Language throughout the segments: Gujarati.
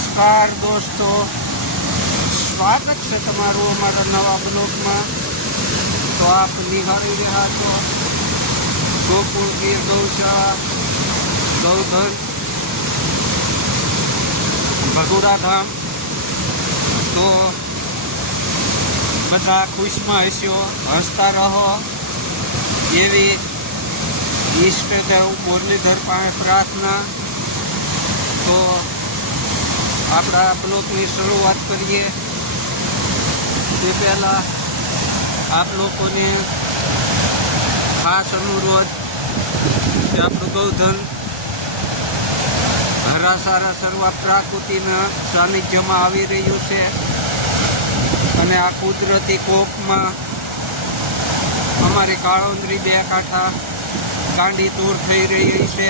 નમસ્કાર દોસ્તો. સ્વાગત છે તમારું અમારા નવા બ્લોગમાં. તો આપ નિહાળી રહ્યા છો. ગોકુળ ગીર ગૌશાળા ગૌધન, ભગુડા ધામ. તો બધા ખુશમાં હસ્યો હસતા રહો. એવી ઈષ્ટદેવ મુરલીધર પાસે પ્રાર્થના. તો આપણા બ્લોકની શરૂઆત કરીએ. તે પહેલાં આપ લોકોને ખાસ અનુરોધ કે આપણું ગૌધન હરા સારા સર્વા પ્રાકૃતિના સાનિધ્યમાં આવી રહ્યું છે અને આ કુદરતી કોપમાં અમારી કાળોંદરી બે કાંઠા કાંડી દૂર થઈ રહી છે.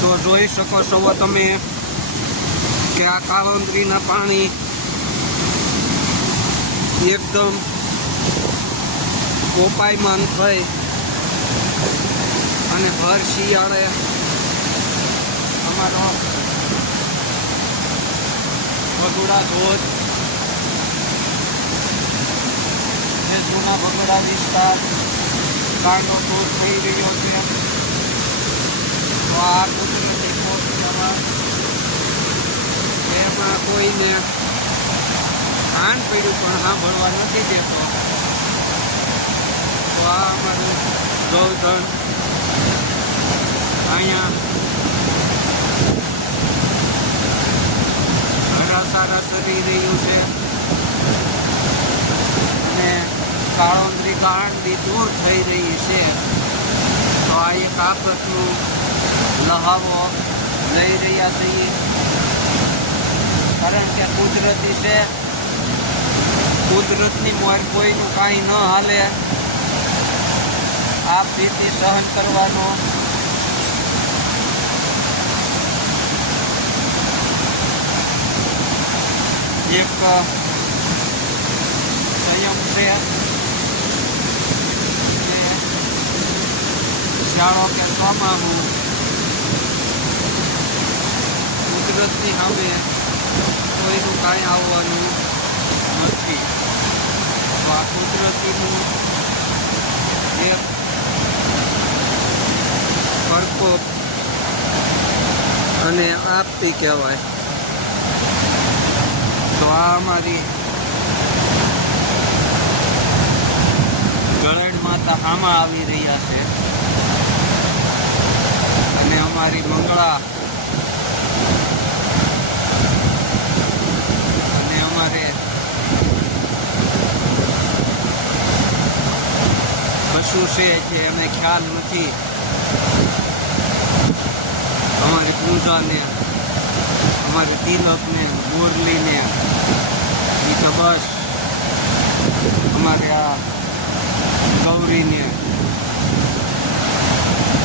તો જોઈ શકો છો તમે કે આ કાળોંદરીના પાણી એકદમ કોપાયમાન થઈ અને હર શિયાળે અમારો ભગુડા ધોધ જે જૂના ભગોડા વિસ્તાર કાંડો ધોધ થઈ રહ્યો છે. તો આ કુદરતી કોષમાં એમાં ખાન પડ્યું, પણ સાંભળવા નથી દેતો. તો આ અમારું ગૌધન અહીંયા હરા સારા સરી રહ્યું છે. અને કાળોંદરી કાળંદી દૂર થઈ રહી છે. તો આ એક આફતનું લહાવો લઈ રહ્યા છીએ. કારણ કે કુદરતી છે. કુદરતની મોર કોઈનું કાંઈ ન હાલે. આ ભીતિ સહન કરવાનો. એક સંયમ છે. અને જાણો કે ચોમાસું કુદરતની સામે કોઈનું કાંઈ આવવાનું નથી. તો આ કુદરતીનું એક પ્રકોપ અને આપતી કહેવાય. તો આ અમારી ગળડ માતા આમાં આવી રહ્યા છે. અને અમારી મંગળા અને અમારે કશું છે જે અમે ખ્યાલ નથી. અમારી પૂજાને, અમારી તિલકને, મુરલીને એ તો બસ. અમારે આ ગૌરીને.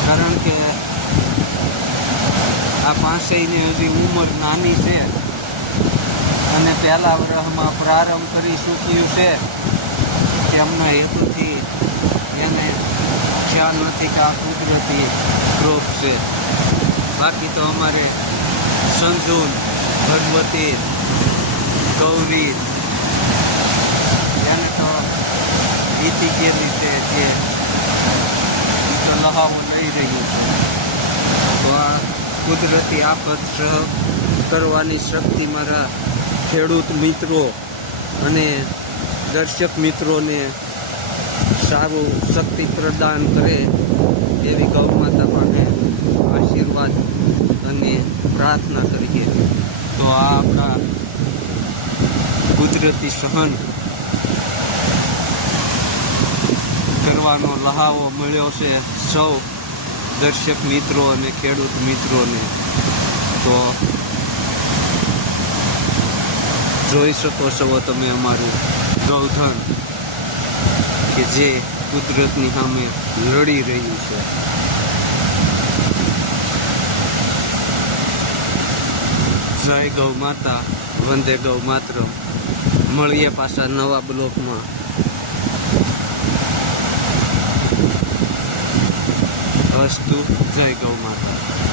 કારણ કે આ પાંસેયની હજી ઉંમર નાની છે. અને પહેલા વર્ષમાં પ્રારંભ કરી ચૂક્યું છે. તેમના હેતુથી ખ્યાલ નથી કે આ કુદરતી ક્રોપ છે. બાકી તો અમારે સંજુન, ભગવતી, ગૌરી એને તો ગીતિ ગયેલી છે જે તો લહાવો લઈ રહ્યું છે. તો આ કુદરતી આફત સહ કરવાની શક્તિ મારા ખેડૂત મિત્રો અને દર્શક મિત્રોને સારું શક્તિ પ્રદાન કરે એવી ગૌ માતા આશીર્વાદ અને પ્રાર્થના કરીએ. તો આ આપણા કુદરતી સહન કરવાનો લહાવો મળ્યો છે સૌ દર્શક મિત્રો અને ખેડૂત મિત્રોને. તો જોઈ શકો છો તમે અમારું ગૌધન. કે જે કુદરતની સામે લડી રહ્યું છે. જય ગૌ માતા, વંદે ગૌ માત્ર મળીએ પાછા નવા બ્લોકમાં. અસ્તુ, જય ગૌ માતા.